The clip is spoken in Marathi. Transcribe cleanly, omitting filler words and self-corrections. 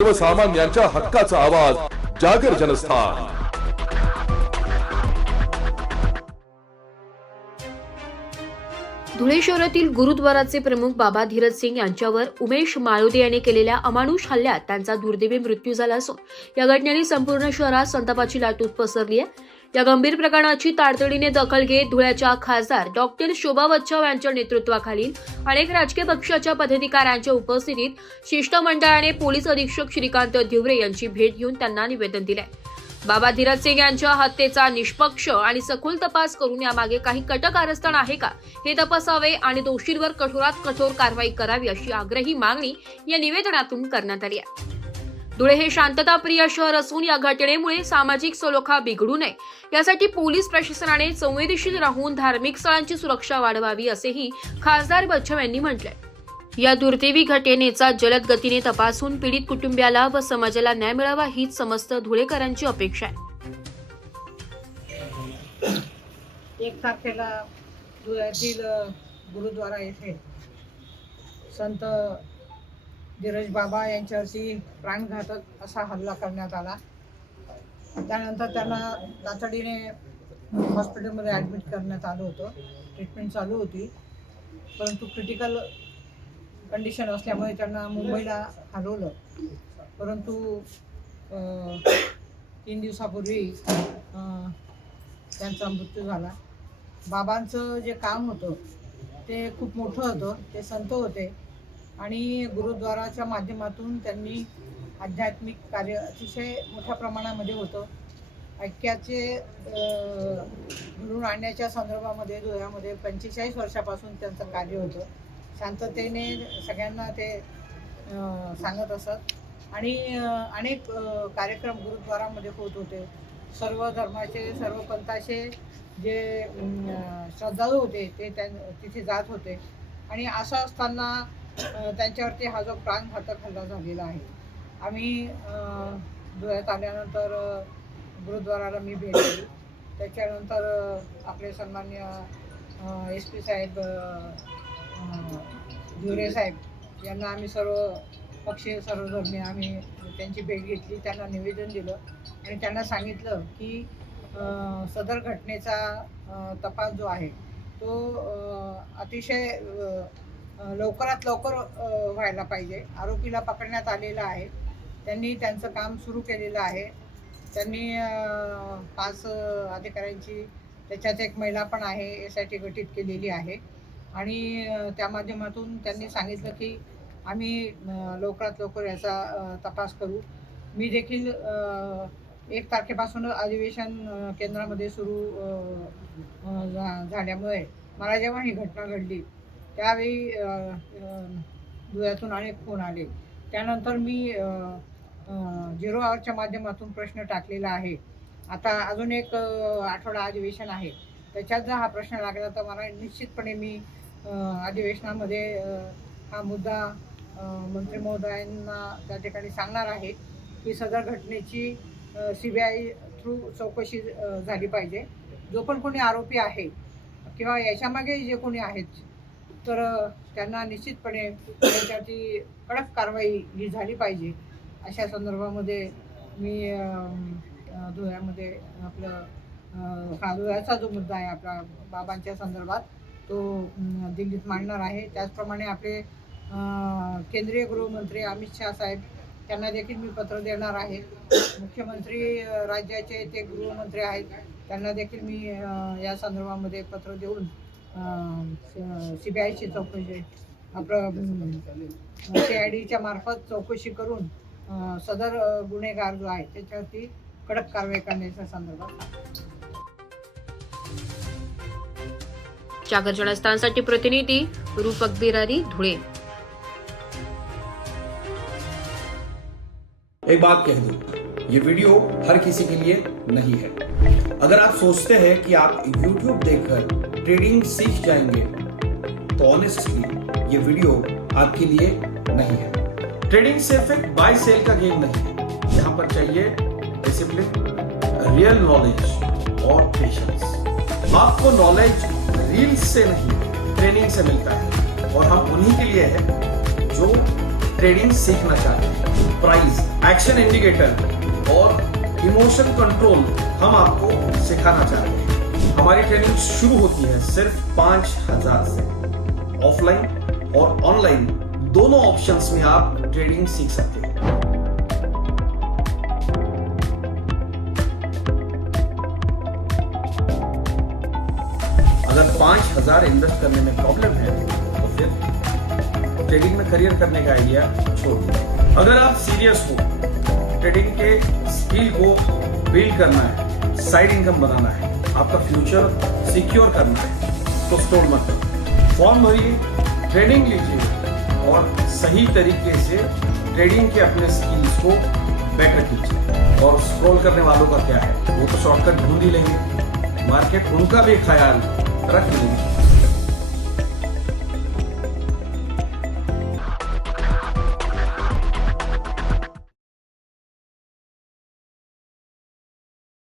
सर्वसामान्यांच्या हक्काचा आवाज जागर जनस्थान। धुळे शहरातील गुरुद्वाराचे प्रमुख बाबा धीरज सिंग यांच्यावर उमेश माळोदे यांनी केलेल्या अमानुष हल्ल्यात त्यांचा दुर्दैवी मृत्यू झाला असून या घटनेने संपूर्ण शहरात संतापाची लाट पसरली आहे। या गंभीर प्रकरणाची तातडीने दखल घेत धुळ्याच्या खासदार डॉक्टर शोभा बच्छाव यांच्या नेतृत्वाखालील अनेक राजकीय पक्षाच्या पदाधिकाऱ्यांच्या उपस्थितीत शिष्टमंडळाने पोलीस अधीक्षक श्रीकांत धिवरे यांची भेट घेऊन त्यांना निवेदन दिले। बाबा धीरज सिंग यांच्या हत्येचा निष्पक्ष आणि सखोल तपास करून यामागे काही कट कारस्थान आहे का हे तपासावे आणि दोषींवर कठोरात कठोर कारवाई करावी अशी आग्रही मागणी या निवेदनातून करण्यात आली आहे। धुळे हे शांतताप्रिय शहर असून या घटनेमुळे सामाजिक सलोखा बिघडू नये यासाठी पोलीस प्रशासनाने संवेदनशील राहून धार्मिक स्थळांची सुरक्षा वाढवावी असेही खासदार बच्छाव यांनी म्हटले। या दुर्दैवी घटनेचा जलद गतीने तपासून पीडित कुटुंबियाला व समाजाला न्याय मिळावा हीच समस्त धुळेकरांची अपेक्षा आहे। 1 तारखेला धुळ्यातील गुरुद्वारा येथे संत धीरज बाबा यांच्यावरती प्राणघातक असा हल्ला करण्यात आला। त्यानंतर त्यांना तातडीने हॉस्पिटलमध्ये ॲडमिट करण्यात आलं होतं, ट्रीटमेंट चालू होती, परंतु क्रिटिकल कंडिशन असल्यामुळे त्यांना मुंबईला हलवलं। परंतु 3 दिवसापूर्वी त्यांचा मृत्यू झाला। बाबांचं जे काम होतं ते खूप मोठं होतं, ते संत होते आणि गुरुद्वाराच्या माध्यमातून त्यांनी आध्यात्मिक कार्य अतिशय मोठ्या प्रमाणामध्ये होतं। ऐक्याचे घडवून आणण्याच्या संदर्भामध्ये धुळ्यामध्ये 45 वर्षापासून त्यांचं कार्य होतं। शांततेने सगळ्यांना ते सांगत असत आणि अनेक कार्यक्रम गुरुद्वारामध्ये होत होते। सर्व धर्माचे सर्व पंथाचे जे श्रद्धाळू होते ते तिथे जात होते आणि असं असताना त्यांच्यावरती हा जो प्राणघातक हल्ला झालेला आहे। आम्ही धुळ्यात आल्यानंतर गुरुद्वाराला मी भेट दिली। त्याच्यानंतर आपले सन्मान्य SP साहेब धिवरे साहेब यांना आम्ही सर्व पक्षीय सर्वधर्मीय आम्ही त्यांची भेट घेतली, त्यांना निवेदन दिलं आणि त्यांना सांगितलं की सदर घटनेचा तपास जो आहे तो अतिशय लवकरात लवकर व्हायला पाहिजे। आरोपीला पकडण्यात आलेला आहे, त्यांनी त्यांचं काम सुरू केलेलं आहे। त्यांनी 5 अधिकाऱ्यांची, त्याच्यात एक महिला पण आहे, SIT गठीत केलेली आहे आणि त्या माध्यमातून त्यांनी सांगितलं की आम्ही लवकरात लवकर याचा तपास करू। मी देखील 1 तारखेपासून अधिवेशन केंद्रामध्ये सुरू झाल्यामुळे मला जेव्हा ही घटना घडली त्यावेळी धुळ्यातून अनेक फोन आले। त्यानंतर मी 0 आवरच्या माध्यमातून प्रश्न टाकलेला आहे। आता अजून एक आठवडा अधिवेशन आहे, त्याच्यात जर हा प्रश्न लागला तर मला निश्चितपणे मी अधिवेशनामध्ये हा मुद्दा मंत्री महोदयांना त्या ठिकाणी सांगणार आहे की सदर घटनेची CBI थ्रू चौकशी झाली पाहिजे। जो पण कोणी आरोपी आहे किंवा याच्यामागे जे कोणी आहेत तर त्यांना निश्चितपणे त्याच्यावरती कडक कारवाई ही झाली पाहिजे। अशा संदर्भामध्ये मी धुळ्यामध्ये आपलं हा धुळ्याचा जो मुद्दा आहे आपला बाबांच्या संदर्भात तो दिल्लीत मांडणार आहे। त्याचप्रमाणे आपले केंद्रीय गृहमंत्री अमित शाह साहेब त्यांना देखील मी पत्र देणार आहे। मुख्यमंत्री राज्याचे ते गृहमंत्री आहेत, त्यांना देखील मी या संदर्भामध्ये पत्र देऊन CBIची चौकशी आपलं CIDच्या मार्फत चौकशी करून सदर गुन्हेगार जो आहे त्याच्यावरती कडक कारवाई करण्याच्या संदर्भात। जागर जनस्थानसाठी प्रतिनिधी रूपक बिरारी, धुळे। एक बात कह दूं, ये वीडियो हर किसी के लिए नहीं है। अगर आप सोचते हैं कि आप YouTube देखकर ट्रेडिंग सीख जाएंगे तो ऑनेस्टली ये वीडियो आपके लिए नहीं है। ट्रेडिंग सिर्फ एक बाय सेल का गेम नहीं है, यहाँ पर चाहिए डिसिप्लिन, रियल नॉलेज और पेशेंस। आपको नॉलेज रील्स से नहीं ट्रेनिंग से मिलता है और हम उन्हीं के लिए हैं जो ट्रेडिंग सीखना चाहते हैं। प्राइस, एक्शन इंडिकेटर और इमोशन कंट्रोल हम आपको सिखाना चाह रहे हैं। हमारी ट्रेनिंग शुरू होती है सिर्फ 5,000 से। ऑफलाइन और ऑनलाइन दोनों ऑप्शंस में आप ट्रेडिंग सीख सकते हैं। अगर 5,000 इन्वेस्ट करने में प्रॉब्लम है तो फिर ट्रेडिंग में करियर करने का आइडिया छोड़ दीजिए। अगर आप सीरियस हो, ट्रेडिंग के स्किल को बिल्ड करना है, साइड इनकम बनाना है, आपका फ्यूचर सिक्योर करना है, तो स्टॉल मत करो। फॉर्म भरिए, ट्रेनिंग लीजिए और सही तरीके से ट्रेडिंग के अपने स्किल्स को बेटर कीजिए। और स्क्रॉल करने वालों का क्या है, वो तो शॉर्टकट ढूंढ ही लेंगे, मार्केट उनका भी ख्याल रख लेंगे।